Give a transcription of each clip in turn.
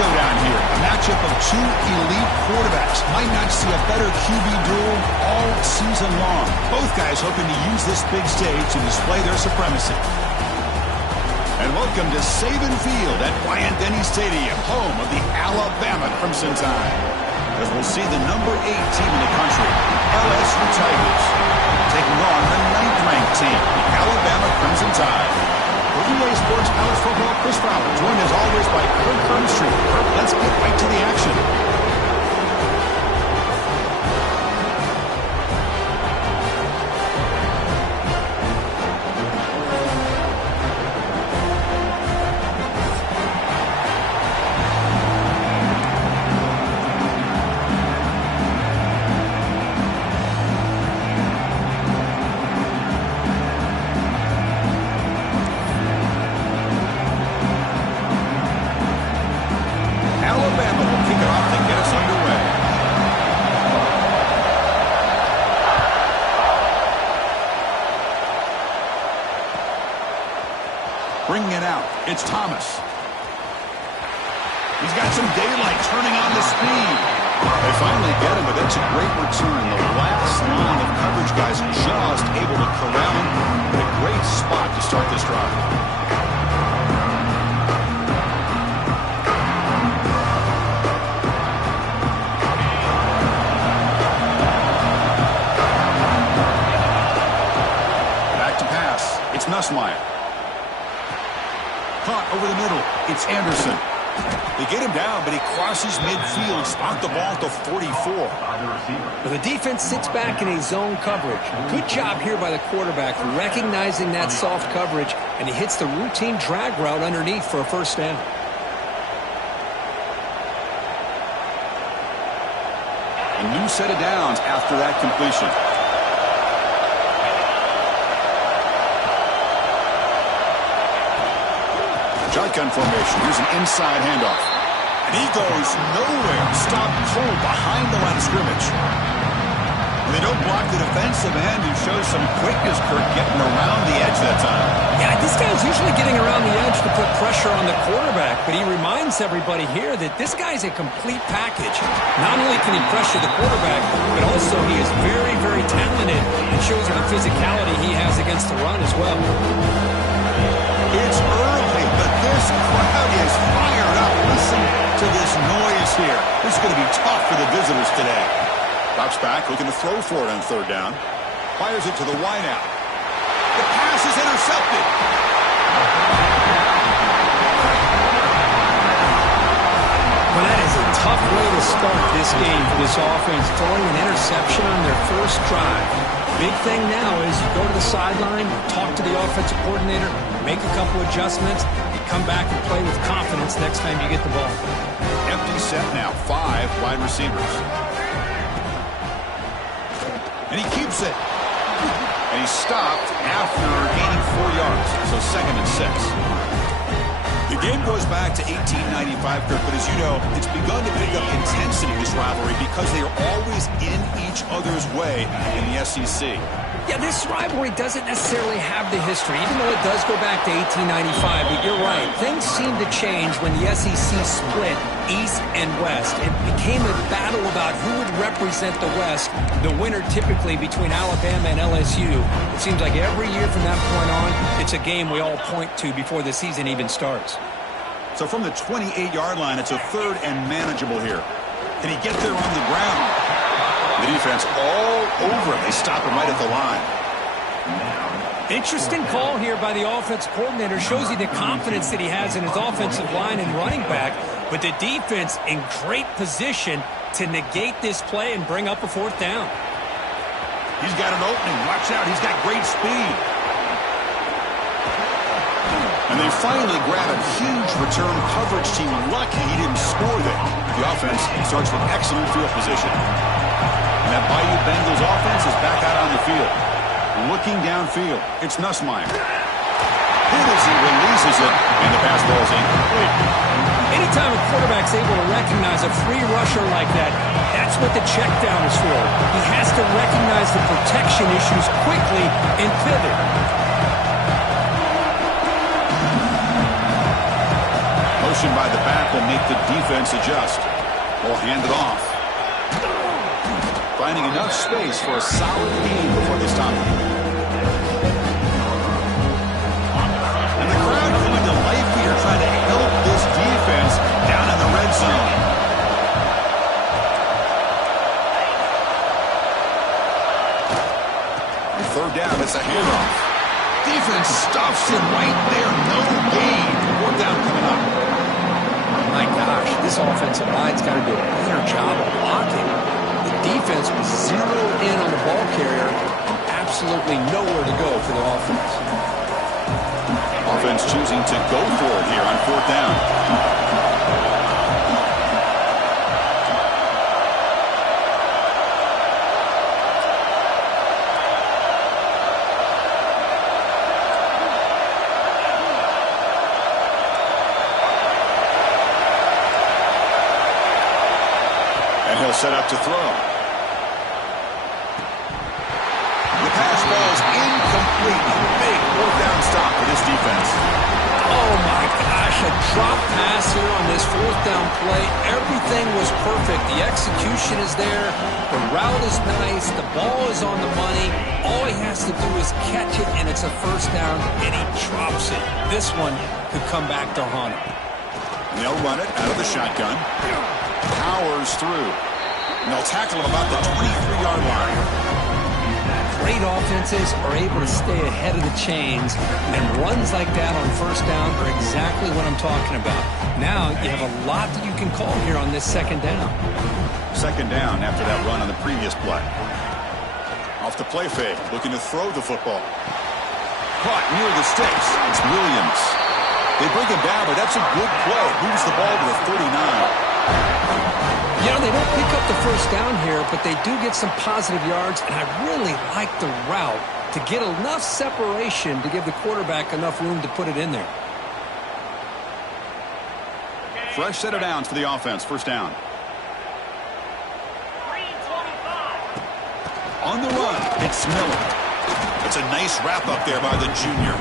showdown here. A matchup of two elite quarterbacks. Might not see a better QB duel all season long. Both guys hoping to use this big stage to display their supremacy. And welcome to Saban Field at Bryant-Denny Stadium, home of the Alabama Crimson Tide. As we'll see the number 8 team in the country, LSU Tigers, taking on the 9th-ranked team, the Alabama Crimson Tide. For EA Sports College Football, Chris Fowler, joined as always by Kirk Hermstreet. Kirk, let's get right to the action. Bringing it out, it's Thomas. He's got some daylight turning on the speed. They finally get him, but that's a great return. The last line of coverage guys just able to corral him. A great spot to start this drive. Back to pass. It's Nussmeier. Caught over the middle. It's Anderson. They get him down, but he crosses midfield, stopped the ball to 44. Well, the defense sits back in a zone coverage. Good job here by the quarterback, recognizing that soft coverage, and he hits the routine drag route underneath for a first down. A new set of downs after that completion. Shotgun formation. Here's an inside handoff. And he goes nowhere. Stopped cold behind the line of scrimmage. And they don't block the defensive end, who shows some quickness, Kirk, getting around the edge that time. Yeah, this guy's usually getting around the edge to put pressure on the quarterback, but he reminds everybody here that this guy's a complete package. Not only can he pressure the quarterback, but also he is very, very talented and shows the physicality he has against the run as well. It's early, but this crowd is fired up. Listen to this noise here. This is going to be tough for the visitors today. Drops back, looking to throw for it on third down. Fires it to the wideout. The pass is intercepted. Well, that is a tough way to start this game for this offense, throwing an interception on their first drive. Big thing now is you go to the sideline, talk to the offensive coordinator, make a couple adjustments, and come back and play with confidence next time you get the ball. Empty set now, 5 wide receivers. And he keeps it. And he stopped after gaining 4 yards, so 2nd and 6. The game goes back to 1895, Kirk, but as you know, it's begun to pick up intensity, this rivalry, because they are always in each other's way in the SEC. Yeah, this rivalry doesn't necessarily have the history, even though it does go back to 1895. But you're right. Things seem to change when the SEC split East and West. It became a battle about who would represent the West, the winner typically between Alabama and LSU. It seems like every year from that point on, it's a game we all point to before the season even starts. So from the 28-yard line, it's a 3rd and manageable here. Can he get there on the ground? The defense all over him. They stop him right at the line. Interesting call here by the offense coordinator. Shows you the confidence that he has in his offensive line and running back. But the defense in great position to negate this play and bring up a 4th down. He's got an opening. Watch out. He's got great speed. And they finally grab a huge return coverage team. Lucky he didn't score there. The offense starts with excellent field position. And that Bayou Bengals offense is back out on the field. Looking downfield, it's Nussmeier. Hit as he releases it, and the pass ball is incomplete. Anytime a quarterback's able to recognize a free rusher like that, that's what the check down is for. He has to recognize the protection issues quickly and pivot. Motion by the back will make the defense adjust. Will hand it off. Finding enough space for a solid gain before they stop it. And the crowd coming to life here, trying to help this defense down in the red zone. And third down, it's a handoff. Defense stuffs him right there. No gain. Fourth down coming up. My gosh, this offensive line's got to do a better job of blocking. The defense was zeroed in on the ball carrier and absolutely nowhere to go for the offense. Offense choosing to go for it here on fourth down. He'll set up to throw. The pass ball's incomplete. Big fourth down stop for this defense. Oh my gosh, a drop pass here on this fourth down play. Everything was perfect. The execution is there. The route is nice. The ball is on the money. All he has to do is catch it, and it's a first down, and he drops it. This one could come back to haunt him. And they'll run it out of the shotgun. Powers through. And they'll tackle him about the 23-yard line. Great offenses are able to stay ahead of the chains, and runs like that on first down are exactly what I'm talking about. Now you have a lot that you can call here on this second down. Second down after that run on the previous play. Off the play fake, looking to throw the football. Caught near the sticks. It's Williams. They bring him down, but that's a good play. Moves the ball to the 39. You know, they don't pick up the first down here, but they do get some positive yards, and I really like the route to get enough separation to give the quarterback enough room to put it in there. Fresh set of downs for the offense. First down. On the run, it's Miller. It's a nice wrap up there by the junior.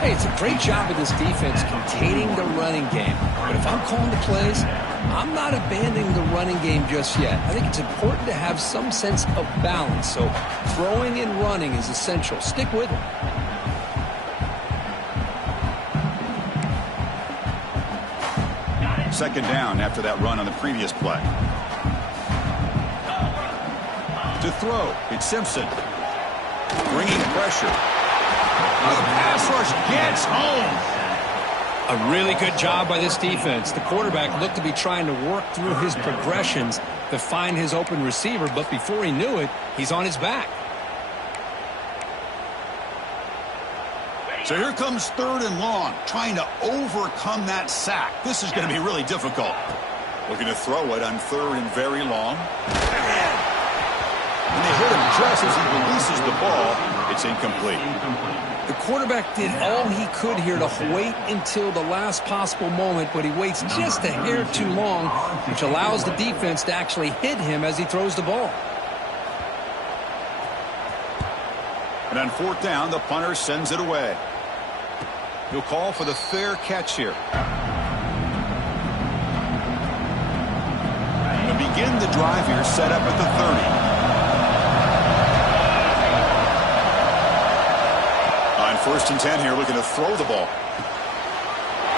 Hey, it's a great job of this defense containing the running game. But if I'm calling the plays, I'm not abandoning the running game just yet. I think it's important to have some sense of balance. So throwing and running is essential. Stick with it. Second down after that run on the previous play. To throw, it's Simpson. Bringing pressure. The pass rush gets home. A really good job by this defense. The quarterback looked to be trying to work through his progressions to find his open receiver, but before he knew it, he's on his back. So here comes third and long, trying to overcome that sack. This is going to be really difficult. Looking to throw it on third and very long. And they hit him just as he releases the ball. It's incomplete. The quarterback did all he could here to wait until the last possible moment, but he waits just a hair too long, which allows the defense to actually hit him as he throws the ball. And on fourth down, the punter sends it away. He'll call for the fair catch here. And to begin the drive here, set up at the 30. First and 10 here, looking to throw the ball.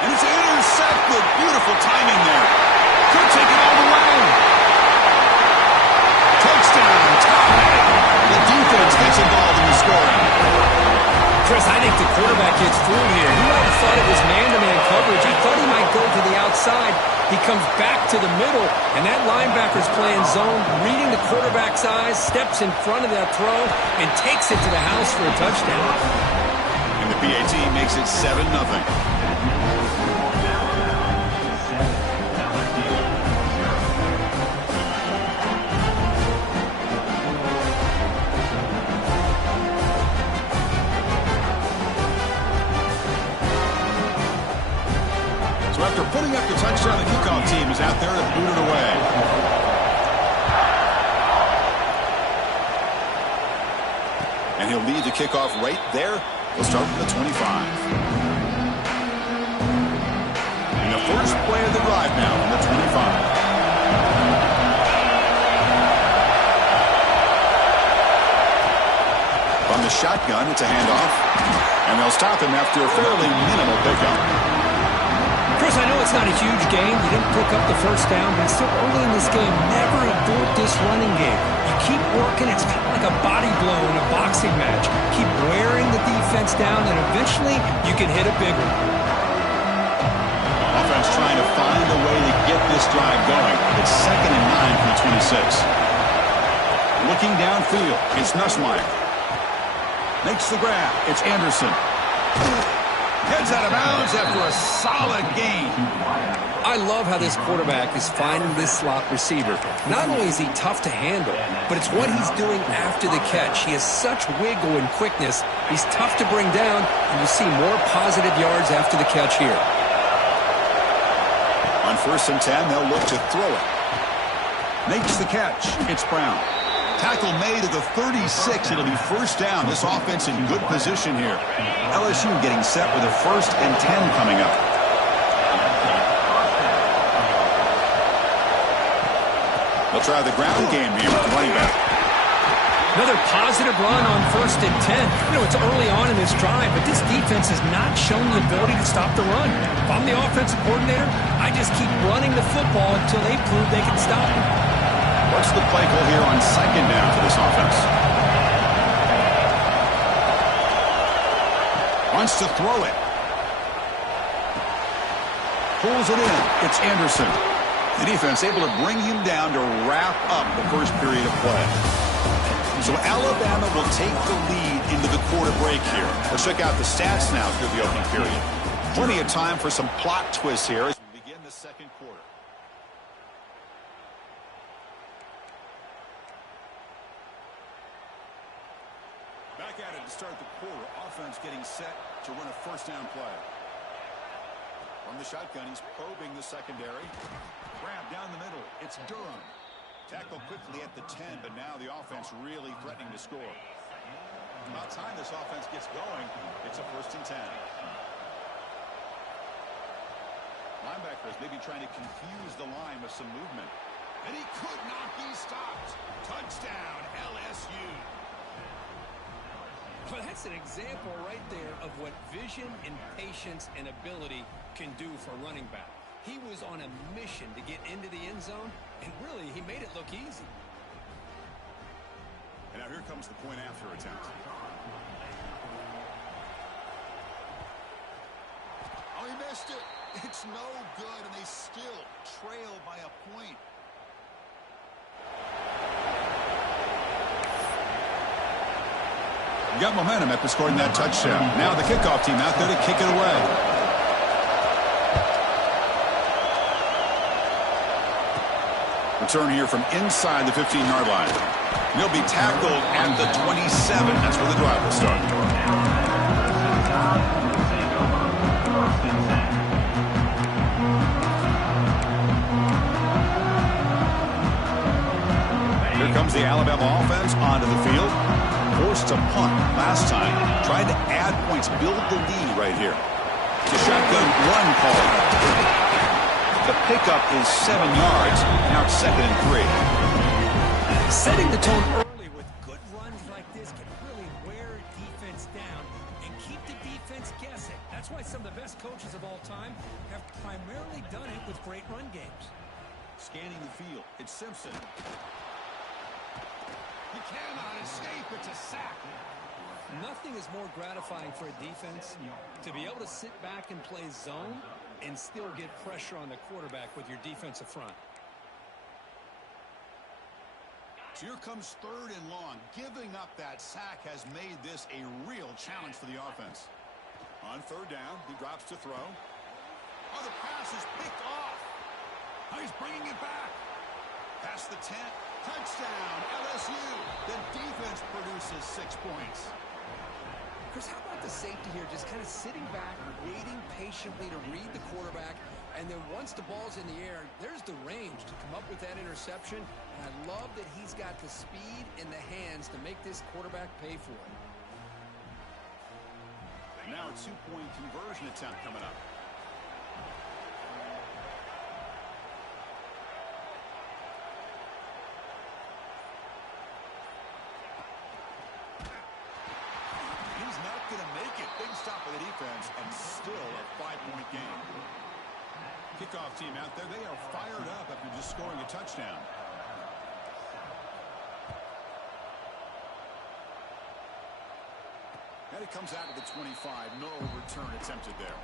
And it's intercepted. Beautiful timing there. Could take it all the way. Touchdown, tie. The defense gets involved in the scoring. Chris, I think the quarterback gets through here. He might have thought it was man-to-man coverage. He thought he might go to the outside. He comes back to the middle, and that linebacker's playing zone, reading the quarterback's eyes, steps in front of that throw, and takes it to the house for a touchdown. And the PAT makes it 7-0. So after putting up the touchdown, the kickoff team is out there to boot it away. And he'll lead the kickoff right there. We'll start from the 25. And the first shotgun. It's a handoff. And they'll stop him after a fairly minimal pickup. Chris, I know it's not a huge game. You didn't pick up the first down, but it's still early in this game. Never abort this running game. You keep working. It's kind of like a body blow in a boxing match. Keep wearing the defense down, and eventually you can hit a big one. Offense trying to find a way to get this drive going. It's 2nd and 9 from the 26. Looking downfield, it's Nussmeier. Makes the grab. It's Anderson. Heads out of bounds after a solid gain. I love how this quarterback is finding this slot receiver. Not only is he tough to handle, but it's what he's doing after the catch. He has such wiggle and quickness. He's tough to bring down, and you see more positive yards after the catch here. On 1st and 10, they'll look to throw it. Makes the catch. It's Brown. Tackle made at the 36. It'll be 1st down. This offense in good position here. LSU getting set with a 1st and 10 coming up. They'll try the ground game here with the running back. Another positive run on 1st and 10. You know, it's early on in this drive, but this defense has not shown the ability to stop the run. If I'm the offensive coordinator, I just keep running the football until they prove they can stop it. What's the play call here on 2nd down for this offense? Wants to throw it. Pulls it in. It's Anderson. The defense able to bring him down to wrap up the first period of play. So Alabama will take the lead into the quarter break here. Let's check out the stats now through the opening period. Plenty of time for some plot twists here as we begin the 2nd quarter. Back at it to start the quarter. Offense getting set to run a 1st down play. From the shotgun, he's probing the secondary. Grab down the middle. It's Durham. Tackle quickly at the 10, but now the offense really threatening to score. About time this offense gets going. It's a 1st and 10. Linebackers maybe trying to confuse the line with some movement. And he could not be stopped. Touchdown, LSU. Well, that's an example right there of what vision and patience and ability can do for running back. He was on a mission to get into the end zone, and really, he made it look easy. And now here comes the point after attempt. Oh, he missed it. It's no good, and they still trail by a point. Got momentum after scoring that touchdown. Now the kickoff team out there to kick it away. Return here from inside the 15-yard line. He'll be tackled at the 27. That's where the drive will start. Here comes the Alabama offense onto the field. Forced to punt last time. Tried to add points, build the lead right here. The shotgun run call. The pickup is 7 yards. Now it's 2nd and 3. Setting the tone early with good runs like this can really wear defense down and keep the defense guessing. That's why some of the best coaches of all time have primarily done it with great run games. Scanning the field. It's Simpson. He cannot escape. It's a sack. Nothing is more gratifying for a defense to be able to sit back and play zone and still get pressure on the quarterback with your defensive front. So here comes 3rd and long. Giving up that sack has made this a real challenge for the offense. On 3rd down, he drops to throw. Oh, the pass is picked off. Oh, he's bringing it back. Past the 10. Touchdown, LSU. The defense produces 6 points. Chris, how about the safety here? Just kind of sitting back, waiting patiently to read the quarterback, and then once the ball's in the air, there's the range to come up with that interception. And I love that he's got the speed and the hands to make this quarterback pay for it. Now a 2-point conversion attempt coming up. Kickoff team out there, they are fired up after just scoring a touchdown. And it comes out to the 25. No return attempted there.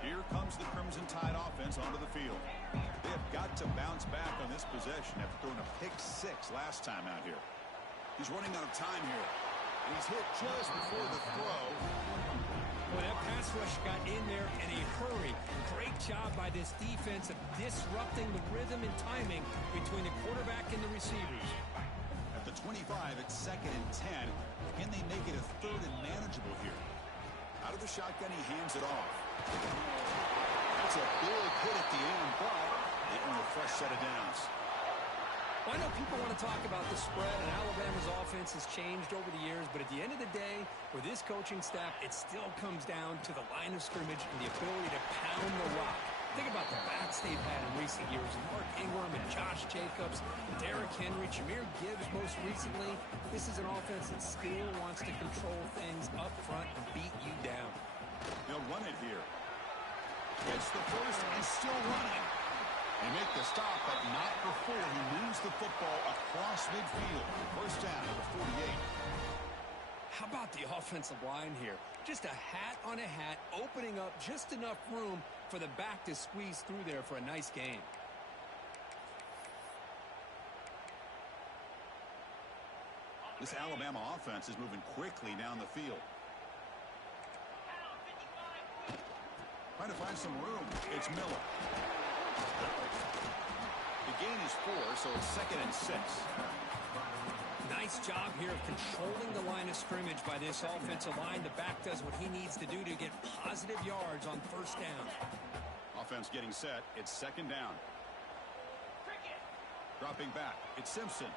Here comes the Crimson Tide offense onto the field. They have got to bounce back on this possession after throwing a pick 6 last time out here. He's running out of time here. And he's hit just before the throw. Well, that pass rush got in there in a hurry. Great job by this defense of disrupting the rhythm and timing between the quarterback and the receivers. At the 25, it's 2nd and 10. Can they make it a 3rd and manageable here? Out of the shotgun, he hands it off. That's a big hit at the end, but they earn a fresh set of downs. Well, I know people want to talk about the spread, and Alabama's offense has changed over the years, but at the end of the day, with this coaching staff, it still comes down to the line of scrimmage and the ability to pound the rock. Think about the backs they've had in recent years. Mark Ingram and Josh Jacobs, Derrick Henry, Jahmyr Gibbs most recently. This is an offense that still wants to control things up front and beat you down. They'll run it here. Gets the first and still running. They make the stop, but not before he moves the football across midfield. First down at the 48. How about the offensive line here? Just a hat on a hat, opening up just enough room for the back to squeeze through there for a nice gain. This Alabama offense is moving quickly down the field. Trying to find some room. It's Miller. The gain is 4, so it's 2nd and 6. Nice job here of controlling the line of scrimmage by this offensive line. The back does what he needs to do to get positive yards on first down. Offense getting set. It's 2nd down. Dropping back. It's Simpson.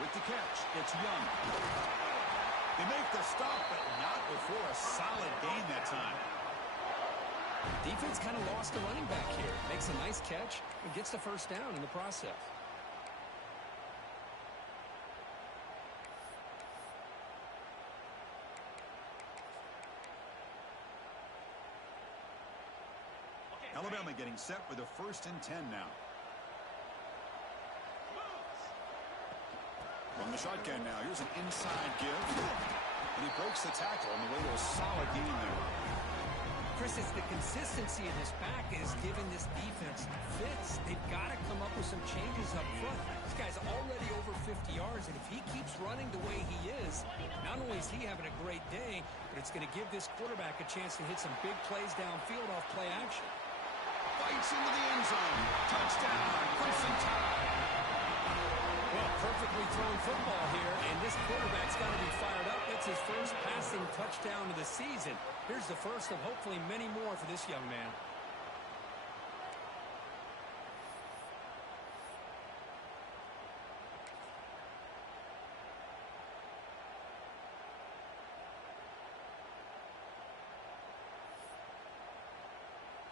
With the catch, it's Young. They make the stop, but not before a solid gain that time. Defense kind of lost the running back here. Makes a nice catch and gets the first down in the process. Alabama getting set with a 1st and 10 now. From the shotgun now, here's an inside give. And he breaks the tackle on the way to a solid gain there. Chris, it's the consistency in his back is giving this defense fits. They've got to come up with some changes up front. This guy's already over 50 yards, and if he keeps running the way he is, not only is he having a great day, but it's going to give this quarterback a chance to hit some big plays downfield off play action. Fights into the end zone. Touchdown, Crimson Tide. Well, perfectly thrown football here, and this quarterback's got to be fired up. That's his first passing touchdown of the season. Here's the first of hopefully many more for this young man.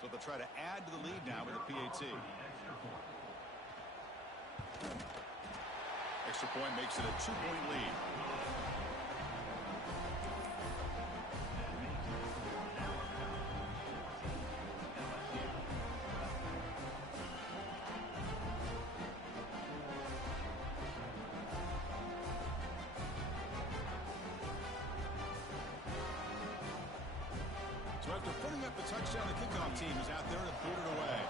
So they'll try to add to the lead now with a PAT. Extra point makes it a 2-point lead. So after putting up the touchdown, the kickoff team is out there to boot it away.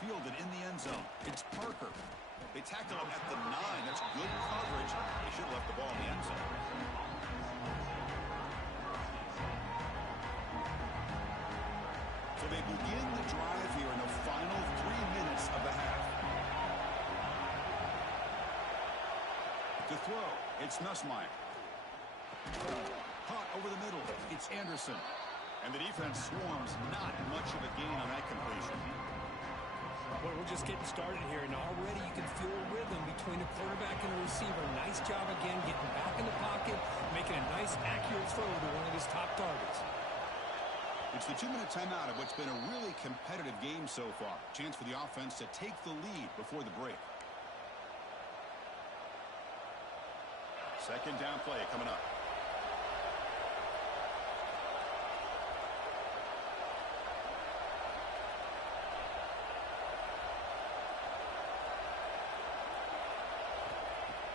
Fielded in the end zone. It's Parker. They tackle him at the 9. That's good coverage. They should have left the ball in the end zone. So they begin the drive here in the final 3 minutes of the half. To throw, it's Nussmeier. Caught over the middle, it's Anderson. And the defense swarms, not much of a gain on that completion. Well, we're just getting started here, and already you can feel a rhythm between the quarterback and the receiver. Nice job again, getting back in the pocket, making a nice, accurate throw to one of his top targets. The It's the 2-minute timeout of what's been a really competitive game so far. Chance for the offense to take the lead before the break. Second down play coming up.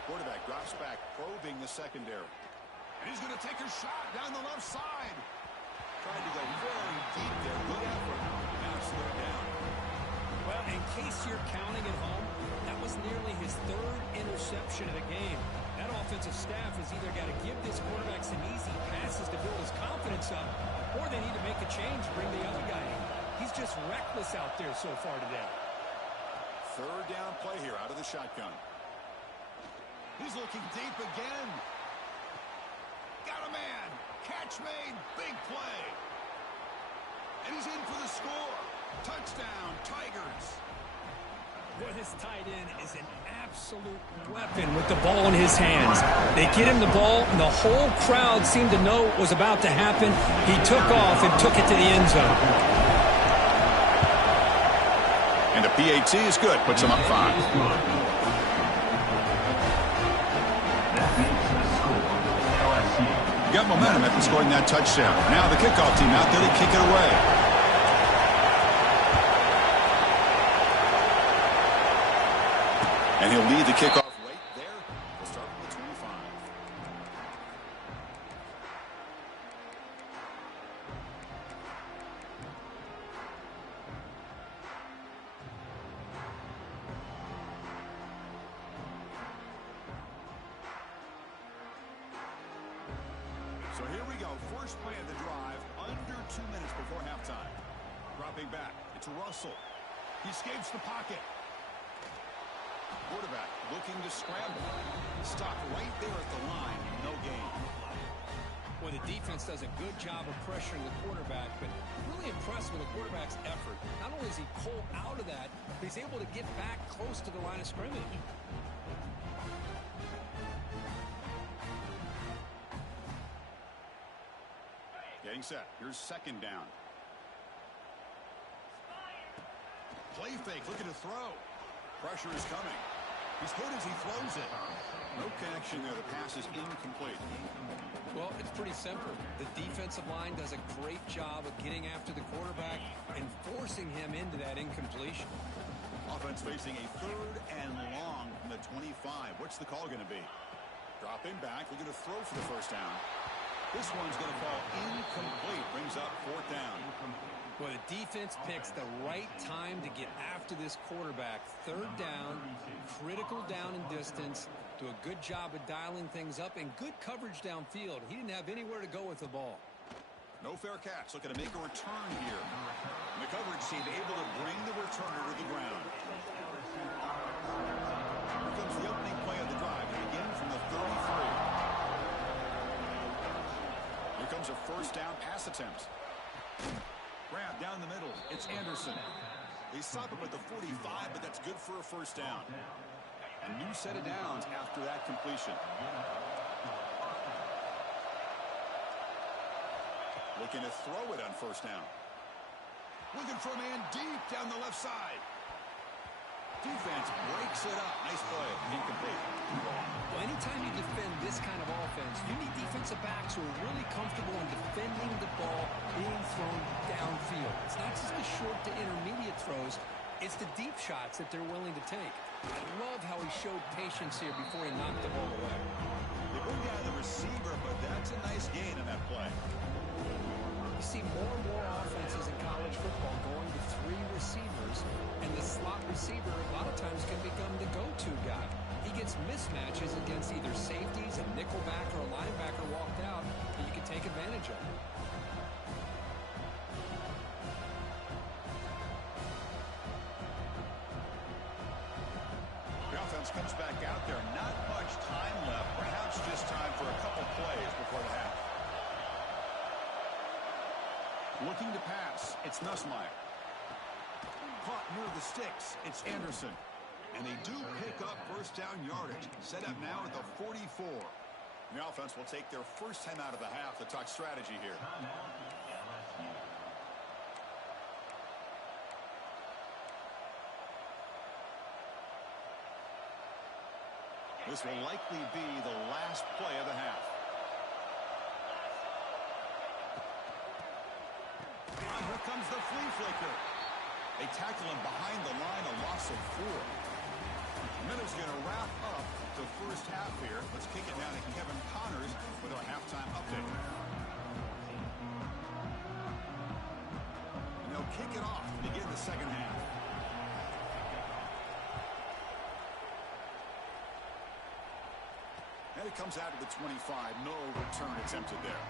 Quarterback drops back, probing the secondary. And he's going to take a shot down the left side. Tried to go very deep there. Good effort. Now it's third down. Well, in case you're counting at home, that was nearly his third interception of the game. That offensive staff has either got to give this quarterback some easy passes to build his confidence up, or they need to make a change, bring the other guy in. He's just reckless out there so far today. Third down play here out of the shotgun. He's looking deep again. Got a man. Catch made. Big play. And he's in for the score. Touchdown, Tigers. Boy, this tight end is an absolute weapon with the ball in his hands. They get him the ball, and the whole crowd seemed to know what was about to happen. He took off and took it to the end zone. And the PAT is good. Puts him up 5. Got momentum after scoring that touchdown. Now the kickoff team out there to kick it away. And he'll lead the kickoff right there. We'll start with the 25. So here we go. First play of the drive, under 2 minutes before halftime. Dropping back. It's Russell. He escapes the pocket. Quarterback looking to scramble. Stopped right there at the line. No gain. Well, the defense does a good job of pressuring the quarterback, but really impressed with the quarterback's effort. Not only does he pull out of that, but he's able to get back close to the line of scrimmage. Getting set. Here's second down. Play fake. Looking to throw. Pressure is coming. He's hit as he throws it. No connection there. The pass is incomplete. Well, it's pretty simple. The defensive line does a great job of getting after the quarterback and forcing him into that incompletion. Offense facing a third and long from the 25. What's the call going to be? Dropping back. Looking to throw for the first down. This one's going to fall incomplete. Brings up fourth down. Well, the defense picks the right time to get after this quarterback. Third down, critical down and distance. Do a good job of dialing things up and good coverage downfield. He didn't have anywhere to go with the ball. No fair catch. Looking to make a return here. And the coverage team able to bring the returner to the ground. Here comes the opening play of the drive. And again from the 33. Here comes a first down pass attempt. Grab down the middle. It's Anderson. They stop him at the 45, but that's good for a first down. A new set of downs after that completion. Looking to throw it on first down. Looking for a man deep down the left side. Defense breaks it up. Nice play. Incomplete. Well, anytime you defend this kind of offense, you need defensive backs who are really comfortable in defending the ball being thrown downfield. It's not just the short to intermediate throws. It's the deep shots that they're willing to take. I love how he showed patience here before he knocked the ball away. They bring down the receiver, but that's a nice gain on that play. You see more and more offenses in college football going to 3 receivers, and the slot receiver a lot of times can become the go-to guy. He gets mismatches against either safeties, a nickelback, or a linebacker walked out that you can take advantage of. The offense comes back out there. Not much time left. Perhaps just time for a couple plays before the half. Looking to pass. It's Nussmeier. Caught near the sticks. It's Anderson. And they do pick up first down yardage. Set up now at the 44. The offense will take their first time out of the half to talk strategy here. This will likely be the last play of the half. Here comes the flea flicker. They tackle him behind the line, a loss of 4. And then it's going to wrap up the first half here. Let's kick it down to Kevin Connors with our halftime update. And they'll kick it off to begin the second half. And it comes out to the 25. No return attempted there.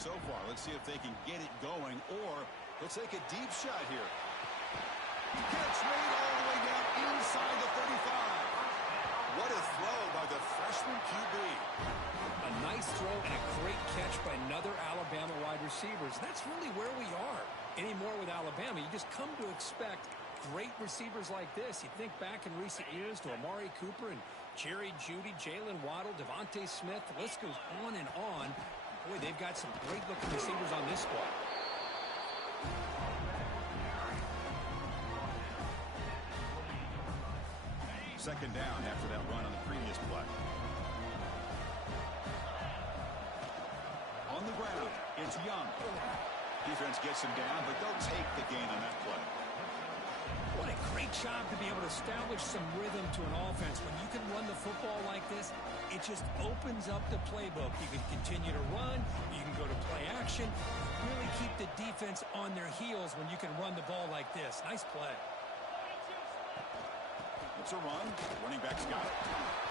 So far, let's see if they can get it going, or they'll take a deep shot here. Catch made all the way down inside the 35. What a throw by the freshman QB. A nice throw and a great catch by another Alabama wide receivers. That's really where we are anymore with Alabama. You just come to expect great receivers like this. You think back in recent years to Amari Cooper and Jerry Jeudy, Jalen Waddle, Devontae Smith. The list goes on and on. Boy, they've got some great-looking receivers on this squad. Second down after that run on the previous play. On the ground, it's Young. Defense gets him down, but they'll take the gain on that play. What a great job to be able to establish some rhythm to an offense. When you can run the football like this, it just opens up the playbook. You can continue to run. You can go to play action. Really keep the defense on their heels when you can run the ball like this. Nice play. It's a run. Running back's got it.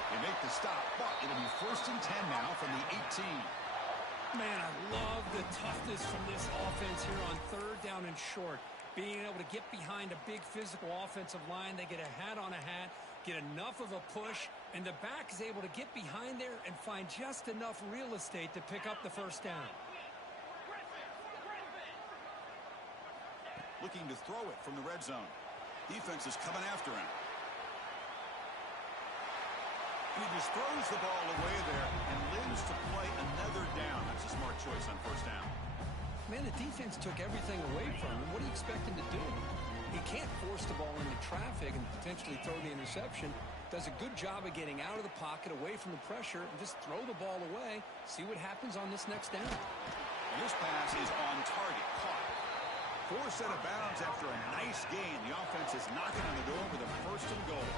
They make the stop, but it'll be 1st and 10 now from the 18. Man, I love the toughness from this offense here on 3rd down and short. Being able to get behind a big physical offensive line. They get a hat on a hat, get enough of a push, and the back is able to get behind there and find just enough real estate to pick up the 1st down. Looking to throw it from the red zone. Defense is coming after him. He just throws the ball away there and lives to play another down. That's a smart choice on 1st down. Man, the defense took everything away from him. What do you expect him to do? He can't force the ball into traffic and potentially throw the interception. Does a good job of getting out of the pocket, away from the pressure, and just throw the ball away. See what happens on this next down. And this pass is on target. Caught. 4 set of bounds after a nice gain. The offense is knocking on the door with a 1st and goal.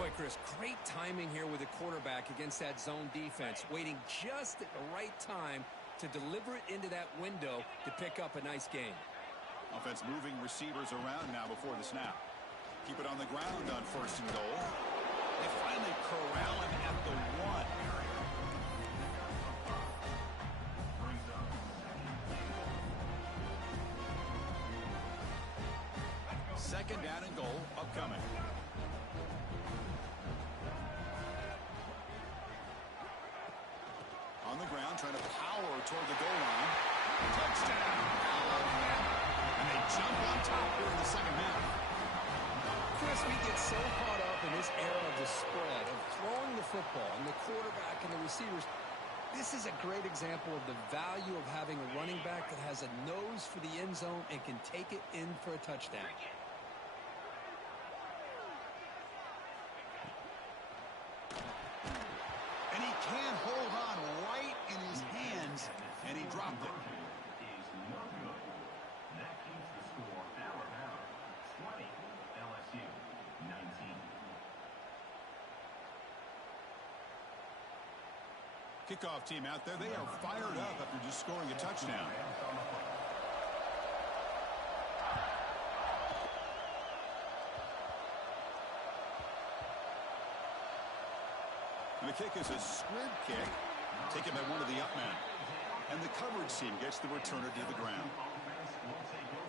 Boy, Chris, great timing here with the quarterback against that zone defense. Waiting just at the right time to deliver it into that window to pick up a nice gain. Offense moving receivers around now before the snap. Keep it on the ground on 1st and goal. They finally corral him at the 1. 2nd down and goal upcoming. On the ground, trying to power toward the goal line. Touchdown, Alabama! And they jump on top here in the second half. Chris, we get so caught up in this era of the spread, of throwing the football, and the quarterback and the receivers. This is a great example of the value of having a running back that has a nose for the end zone and can take it in for a touchdown. And he can't hold on right in his hands, and he dropped it. That keeps the score Alabama 20, LSU 19. Kickoff team out there, they are fired up after just scoring a touchdown. And the kick is a squib kick, taken by one of the up men. And the coverage team gets the returner to the ground.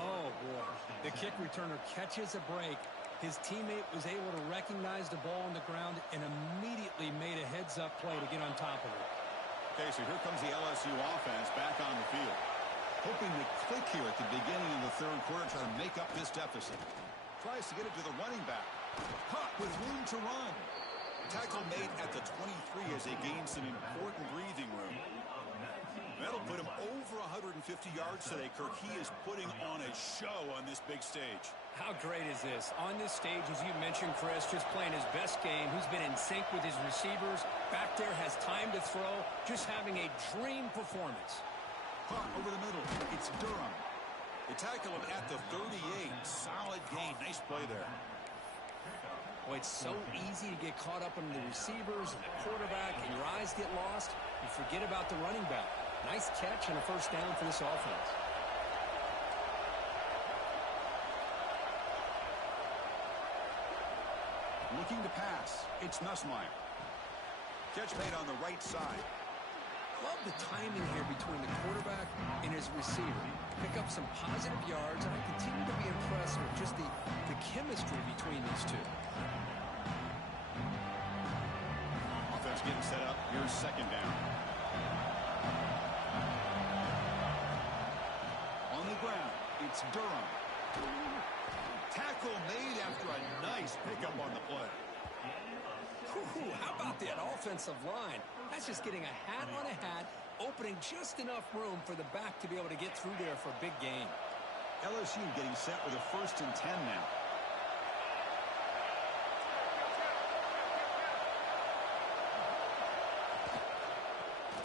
Oh, boy. The kick returner catches a break. His teammate was able to recognize the ball on the ground and immediately made a heads-up play to get on top of it. Okay, so here comes the LSU offense back on the field. Hoping to click here at the beginning of the third quarter, trying to make up this deficit. Tries to get it to the running back. Caught with room to run. Tackle made at the 23 as they gain some important breathing room. That'll put him over 150 yards today, Kirk. He is putting on a show on this big stage. How great is this? On this stage, as you mentioned, Chris, just playing his best game. He's been in sync with his receivers. Back there, has time to throw. Just having a dream performance. Caught over the middle. It's Durham. They tackle him at the 38. Solid gain. Nice play there. Boy, it's so easy to get caught up in the receivers and the quarterback, and your eyes get lost. You forget about the running back. Nice catch and a first down for this offense. Looking to pass. It's Nussmeier. Catch made on the right side. Love the timing here between the quarterback and his receiver. Pick up some positive yards, and I continue to be impressed with just the chemistry between these two. Offense getting set up. Here's second down. On the ground, it's Durham. Tackle made after a nice pickup on the play. Ooh, how about that offensive line? That's just getting a hat on a hat, opening just enough room for the back to be able to get through there for a big gain. LSU getting set with a 1st and 10 now.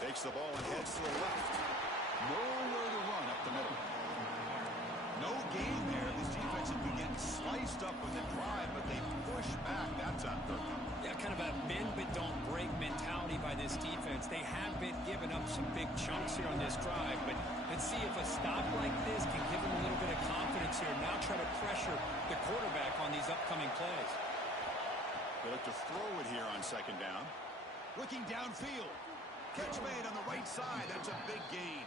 Takes the ball and heads to the left. Nowhere to run up the middle. No gain there. This defense has been getting sliced up with the drive, but they push back. That's on Kirk. Yeah, kind of a bend but don't break mentality by this defense. They have been giving up some big chunks here on this drive, but let's see if a stop like this can give them a little bit of confidence here. Now try to pressure the quarterback on these upcoming plays. They look to throw it here on second down. Looking downfield. Catch made on the right side. That's a big gain.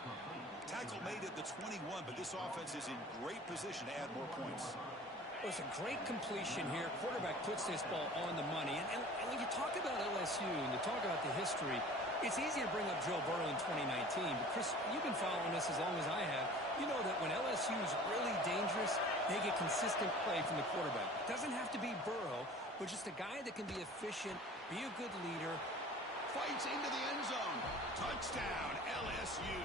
Tackle made at the 21, but this offense is in great position to add more points. Well, it's a great completion here. Quarterback puts this ball on the money. And when you talk about LSU and you talk about the history, it's easy to bring up Joe Burrow in 2019. But, Chris, you've been following this as long as I have. You know that when LSU is really dangerous, they get consistent play from the quarterback. It doesn't have to be Burrow, but just a guy that can be efficient, be a good leader. Fights into the end zone. Touchdown, LSU.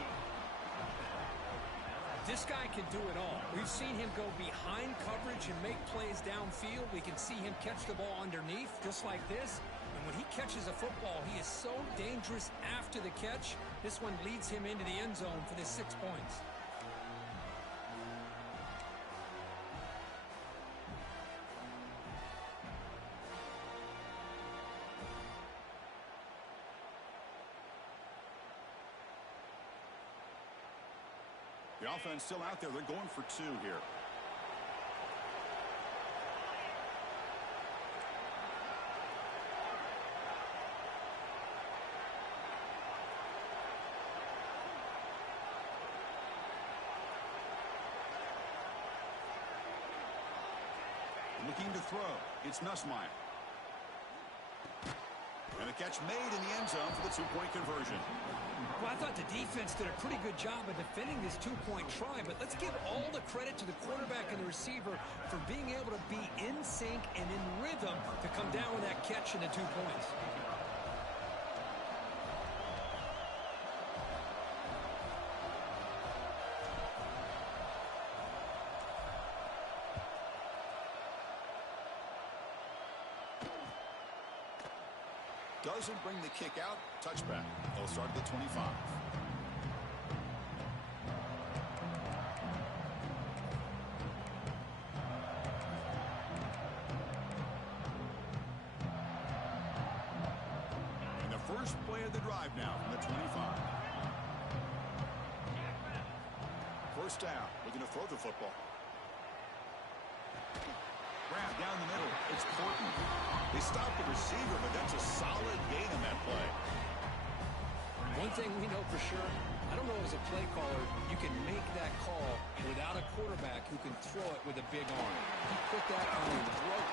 This guy can do it all. We've seen him go behind coverage and make plays downfield. We can see him catch the ball underneath just like this. And when he catches a football, he is so dangerous after the catch. This one leads him into the end zone for the 6 points. The offense still out there. They're going for 2 here. Looking to throw. It's Nussmeier. And a catch made in the end zone for the 2-point conversion. Well, I thought the defense did a pretty good job of defending this 2-point try, but let's give all the credit to the quarterback and the receiver for being able to be in sync and in rhythm to come down with that catch and the 2 points. Doesn't bring the kick out. Touchback. They'll start at the 25. And the first play of the drive now from the 25. First down. Looking to throw the football. Grab down the middle. It's Portland. They stopped the receiver, but that's a solid gain on that play. One thing we know for sure, I don't know as a play caller, you can make that call without a quarterback who can throw it with a big arm. He put that on the throat.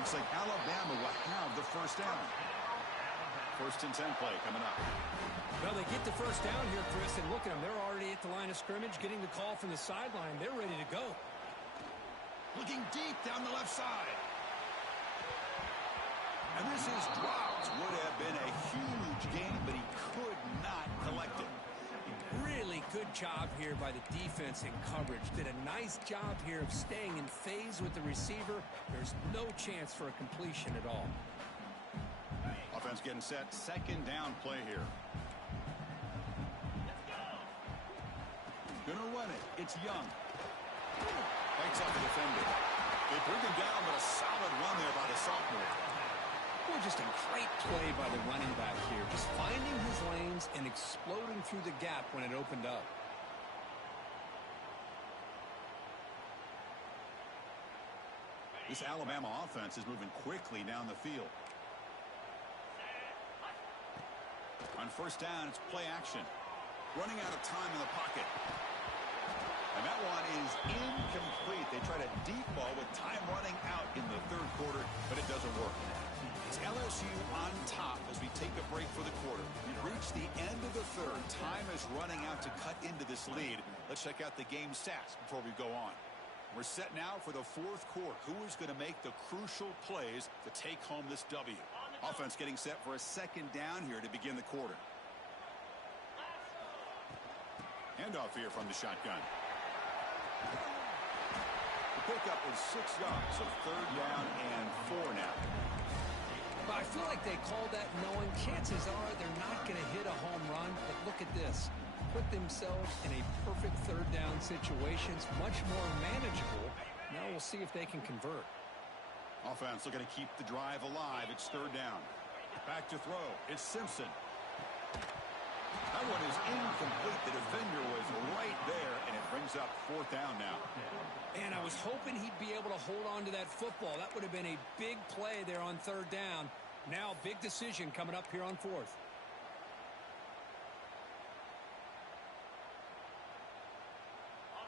Looks like Alabama will have the first down. 1st and 10 play coming up. Well, they get the first down here, Chris, and look at them. They're already at the line of scrimmage, getting the call from the sideline. They're ready to go. Looking deep down the left side. And this is dropped. Would have been a huge gain, but he could not collect it. Really good job here by the defense in coverage. Did a nice job here of staying in phase with the receiver. There's no chance for a completion at all. Offense getting set. Second down play here. Gonna run it. It's Young. Bites up the defender. They bring him down, but a solid run there by the sophomore. Well, just a great play by the running back here. Just finding his lanes and exploding through the gap when it opened up. This Alabama offense is moving quickly down the field. On first down, it's play action. Running out of time in the pocket. And that one is incomplete. They tried a deep ball with time running out in the third quarter, but it doesn't work. It's LSU on top as we take a break for the quarter. We've reached the end of the third. Time is running out to cut into this lead. Let's check out the game stats before we go on. We're set now for the fourth quarter. Who is going to make the crucial plays to take home this W? Offense getting set for a second down here to begin the quarter. Handoff here from the shotgun. The pickup is 6 yards, so third down and 4 now. But I feel like they called that knowing chances are they're not going to hit a home run. But look at this. Put themselves in a perfect third down situation. It's much more manageable. Now we'll see if they can convert. Offense looking to keep the drive alive. It's third down. Back to throw. It's Simpson. That one is incomplete. The defender was right there, and it brings up fourth down now. And I was hoping he'd be able to hold on to that football. That would have been a big play there on third down. Now, big decision coming up here on fourth.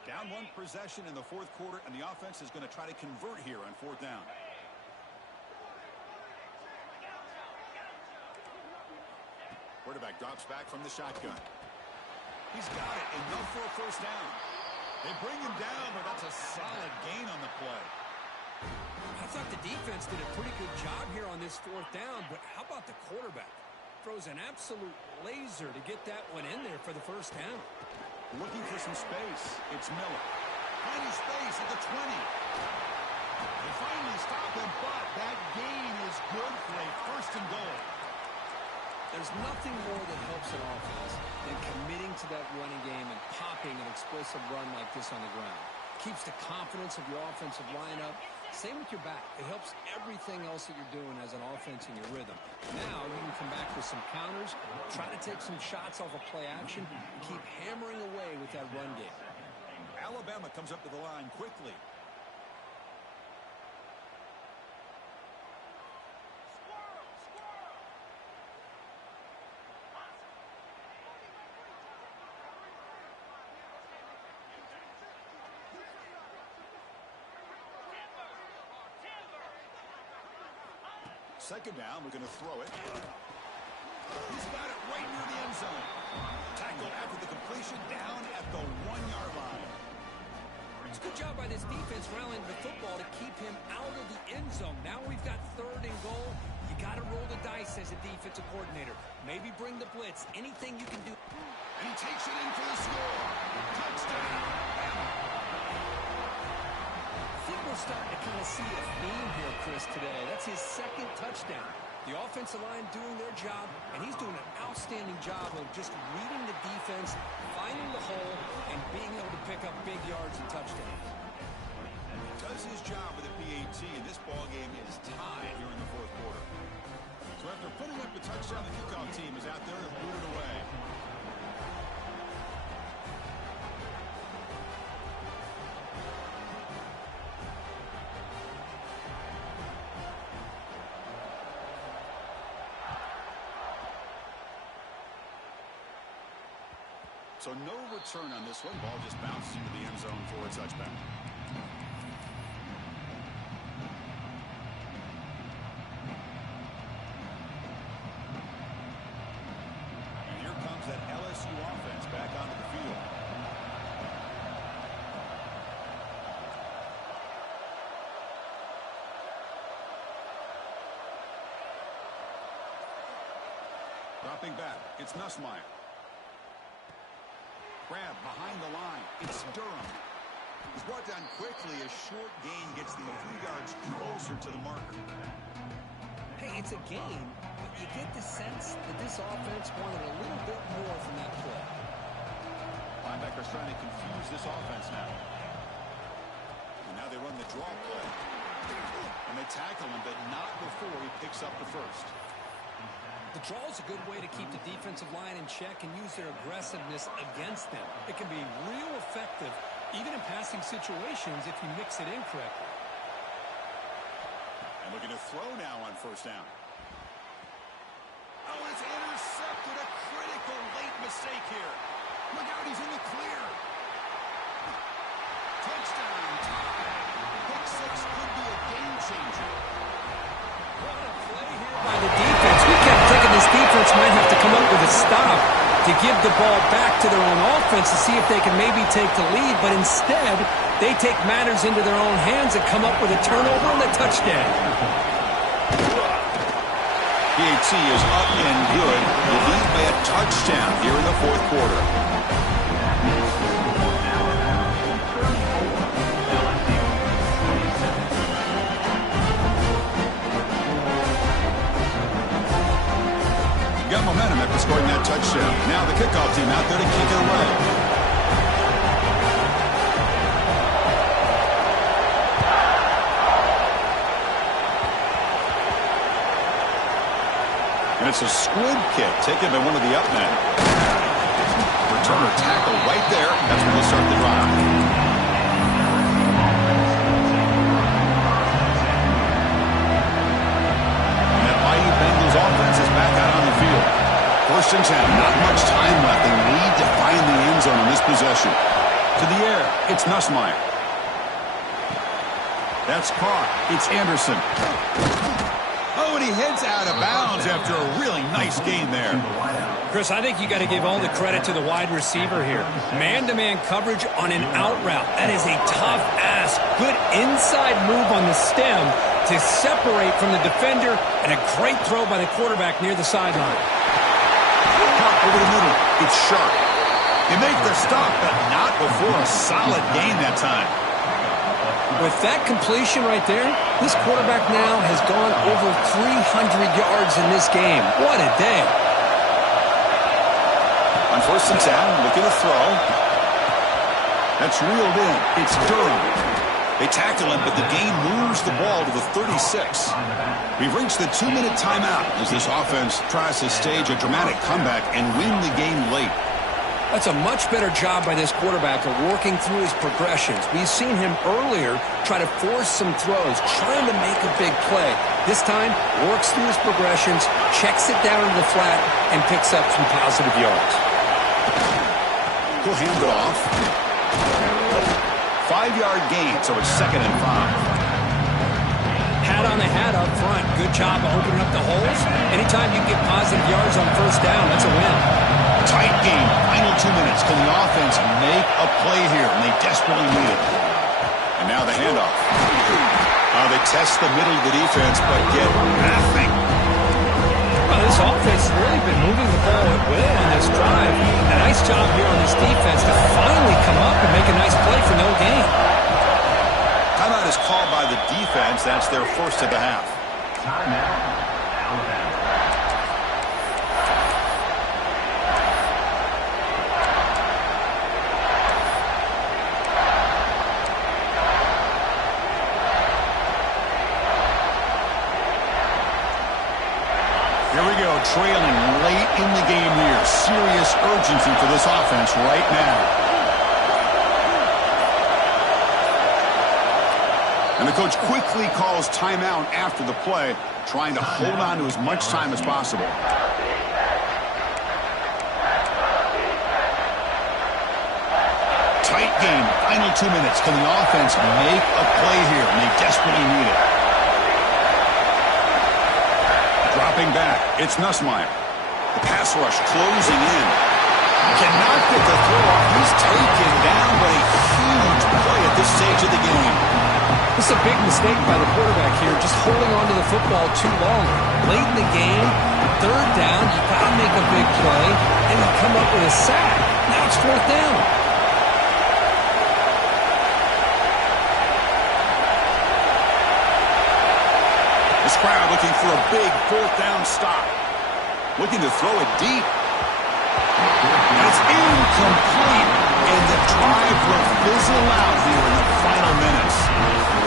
Down one possession in the fourth quarter, and the offense is going to try to convert here on fourth down. Quarterback drops back from the shotgun. He's got it, enough for a first down. They bring him down, but that's a solid gain on the play. I thought the defense did a pretty good job here on this fourth down, but how about the quarterback? Throws an absolute laser to get that one in there for the first down. Looking for some space. It's Miller. Finding space at the 20. They finally stop him, but that gain is good for a first and goal. There's nothing more that helps an offense than committing to that running game and popping an explosive run like this on the ground. Keeps the confidence of your offensive lineup. Same with your back. It helps everything else that you're doing as an offense in your rhythm. Now you can come back with some counters, try to take some shots off of play action, and keep hammering away with that run game. Alabama comes up to the line quickly. Second down, we're going to throw it. He's got it right near the end zone. Tackled after the completion, down at the 1-yard line. It's a good job by this defense rallying the football to keep him out of the end zone. Now we've got third and goal. You got to roll the dice as a defensive coordinator. Maybe bring the blitz. Anything you can do. And he takes it in for the score. Touchdown, Bama. I think we're starting to kind of see a theme here, Chris, today. That's his second touchdown. The offensive line doing their job, and he's doing an outstanding job of just reading the defense, finding the hole, and being able to pick up big yards and touchdowns. Does his job with a PAT, and this ball game is tied here in the fourth quarter. So after putting up the touchdown, the kickoff team is out there to boot it away. So no return on this one. Ball just bounces into the end zone for a touchback. And here comes that LSU offense back onto the field. Dropping back, it's Nussmeier. Grab behind the line. It's Durham. He's brought down quickly. A short gain gets the 3 yards closer to the marker. Hey, it's a game, but you get the sense that this offense wanted a little bit more from that play. Linebackers trying to confuse this offense now. And now they run the draw play. And they tackle him, but not before he picks up the first. The draw is a good way to keep the defensive line in check and use their aggressiveness against them. It can be real effective, even in passing situations, if you mix it in correctly. And looking to throw now on first down. Oh, it's intercepted. A critical late mistake here. Look out, he's in the clear. Touchdown, tie. Pick 6 could be a game changer. What a play here by the defense. We kept thinking this defense might have to come up with a stop to give the ball back to their own offense to see if they can maybe take the lead, but instead they take matters into their own hands and come up with a turnover and a touchdown. PAT is up and good. The lead by a touchdown here in the fourth quarter. Got momentum after scoring that touchdown. Now the kickoff team out there to kick it away. And it's a squib kick taken by one of the up men. Returner tackle right there. That's when they start the drive. Offense is back out on the field. First and 10, not much time left. They need to find the end zone in this possession. To the air, it's Nussmeier. That's caught. It's Anderson. Oh, and he heads out of bounds after a really nice gain there. Chris, I think you got to give all the credit to the wide receiver here. Man-to-man coverage on an out route. That is a tough ask. Good inside move on the stem to separate from the defender, and a great throw by the quarterback near the sideline. Caught over the middle. It's sharp. He makes the stop, but not before a solid gain that time. With that completion right there, this quarterback now has gone over 300 yards in this game. What a day. On first and 10, looking to throw. That's reeled in. It's Durham. They tackle him, but the gain moves the ball to the 36. We've reached the 2-minute timeout as this offense tries to stage a dramatic comeback and win the game late. That's a much better job by this quarterback of working through his progressions. We've seen him earlier try to force some throws, trying to make a big play. This time, works through his progressions, checks it down to the flat, and picks up some positive yards. He'll hand it off. 5-yard gain, so it's 2nd and 5. Hat on the hat up front. Good job of opening up the holes. Anytime you get positive yards on first down, that's a win. Tight game. Final 2 minutes. Can the offense make a play here? And they desperately need it. And now the handoff. They test the middle of the defense, but get nothing. Well, this offense has really been moving the ball at will on this drive. A nice job here on this defense to finally come up and make a nice play for no gain. Timeout is called by the defense. That's their first of the half. Timeout, Alabama. Here we go, trailing late in the game here. Serious urgency for this offense right now. And the coach quickly calls timeout after the play, trying to hold on to as much time as possible. Tight game, final 2 minutes. Can the offense make a play here? And they desperately need it. Dropping back, it's Nussmeier. The pass rush closing in. Cannot get the throw off. He's taken down, but a huge play at this stage of the game. This is a big mistake by the quarterback here, just holding on to the football too long. Late in the game, third down, you got to make a big play, and you come up with a sack. Now it's fourth down. This crowd looking for a big fourth down stop. Looking to throw it deep. And it's incomplete. And the drive will fizzle out here in the final minutes.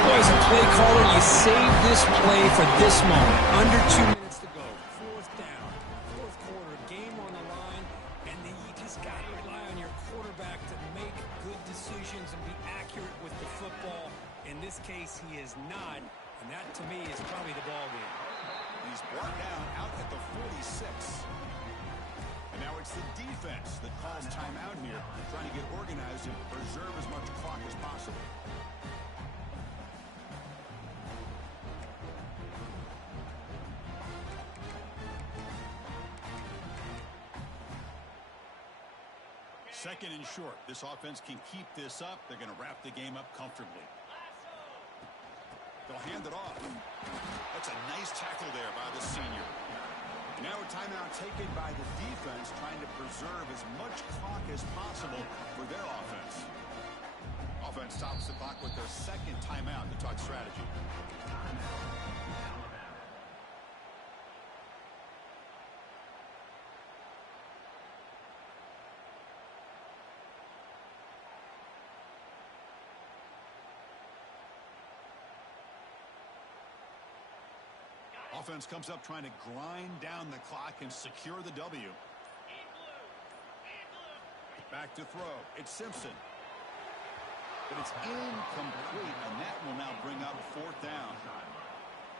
Boy, as a play caller, you save this play for this moment. Under 2 minutes to go. Fourth down. Fourth quarter. Game on the line. And then you just got to rely on your quarterback to make good decisions and be accurate with the football. In this case, he is not. And that, to me, is probably the ball game. He's brought down out at the 46. And now it's the defense that calls timeout here, trying to get organized and preserve as much clock as possible. Second and short. This offense can keep this up. They're going to wrap the game up comfortably. They'll hand it off. That's a nice tackle there by the senior. Now a timeout taken by the defense, trying to preserve as much clock as possible for their offense. Offense stops the clock with their second timeout to talk strategy. Offense comes up trying to grind down the clock and secure the W. Back to throw. It's Simpson. But it's incomplete, and that will now bring up fourth down.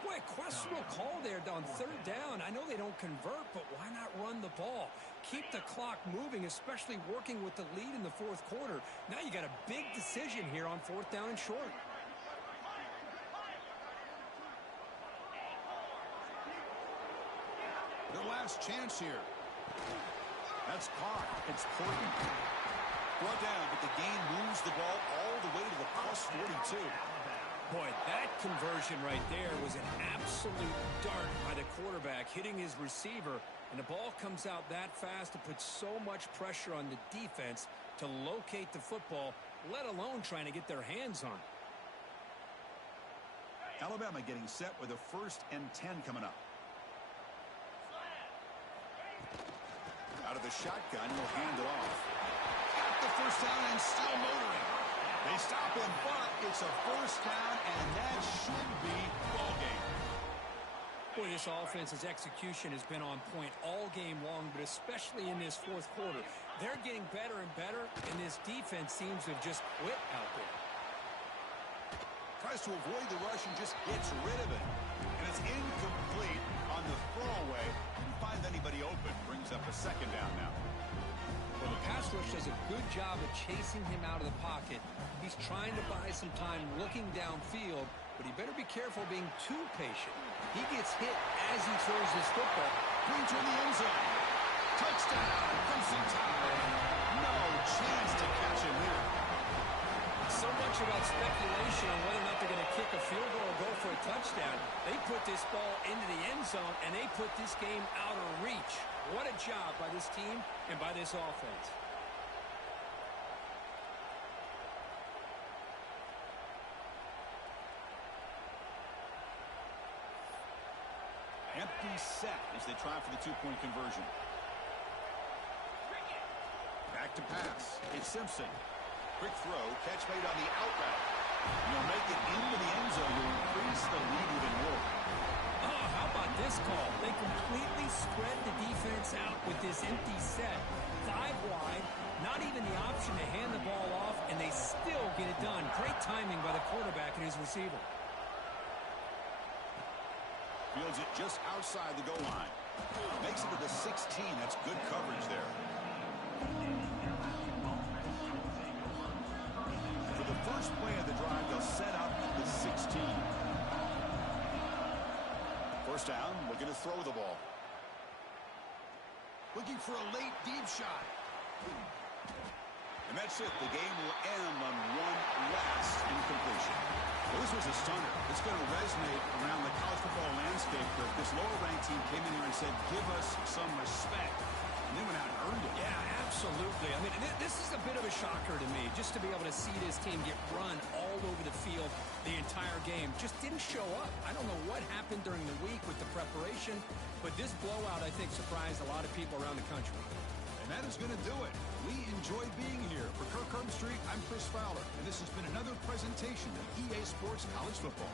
Boy, questionable call there on third down. I know they don't convert, but why not run the ball? Keep the clock moving, especially working with the lead in the fourth quarter. Now you got a big decision here on fourth down and short. Their last chance here. That's caught. It's Horton. Brought down, but the game moves the ball all the way to the plus 42. Boy, that conversion right there was an absolute dart by the quarterback, hitting his receiver, and the ball comes out that fast to put so much pressure on the defense to locate the football, let alone trying to get their hands on it. Alabama getting set with a 1st and 10 coming up. Out of the shotgun, he'll hand it off. Got the first down and still motoring. They stop him, but it's a first down, and that should be ball game. Boy, this offense's execution has been on point all game long, but especially in this fourth quarter. They're getting better and better, and this defense seems to have just quit out there. Tries to avoid the rush and just gets rid of it. And it's incomplete on the throwaway. Didn't find anybody open. Brings up a second down now. Well, the pass rush does a good job of chasing him out of the pocket. He's trying to buy some time looking downfield, but he better be careful being too patient. He gets hit as he throws his football. Brings her in the end zone. Touchdown. Crimson Tide. No chance to catch him here. So much about speculation on whether or not they're going to kick a field goal or go for a touchdown. They put this ball into the end zone, and they put this game out of reach. What a job by this team and by this offense. Empty set as they try for the two-point conversion. Back to pass. It's Simpson. Quick throw. Catch made on the out route. He'll make it into the end zone to increase the lead even more. Oh, how about this call? They completely spread the defense out with this empty set. 5 wide, not even the option to hand the ball off, and they still get it done. Great timing by the quarterback and his receiver. Fields it just outside the goal line. Makes it to the 16. That's good coverage there. For the first play of the drive, they'll set up the 16. First down, looking to throw the ball. Looking for a late deep shot. And that's it. The game will end on one last incompletion. Well, this was a stunner. It's going to resonate around the college football landscape. But this lower-ranked team came in here and said, give us some respect. And they went out and earned it. Yeah, absolutely. I mean, this is a bit of a shocker to me, just to be able to see this team get run all over the field the entire game. Just didn't show up. I don't know what happened during the week with the preparation, but this blowout, I think, surprised a lot of people around the country. And that is going to do it. We enjoy being here. For Kirk Herbstreit, I'm Chris Fowler, and this has been another presentation of EA Sports College Football.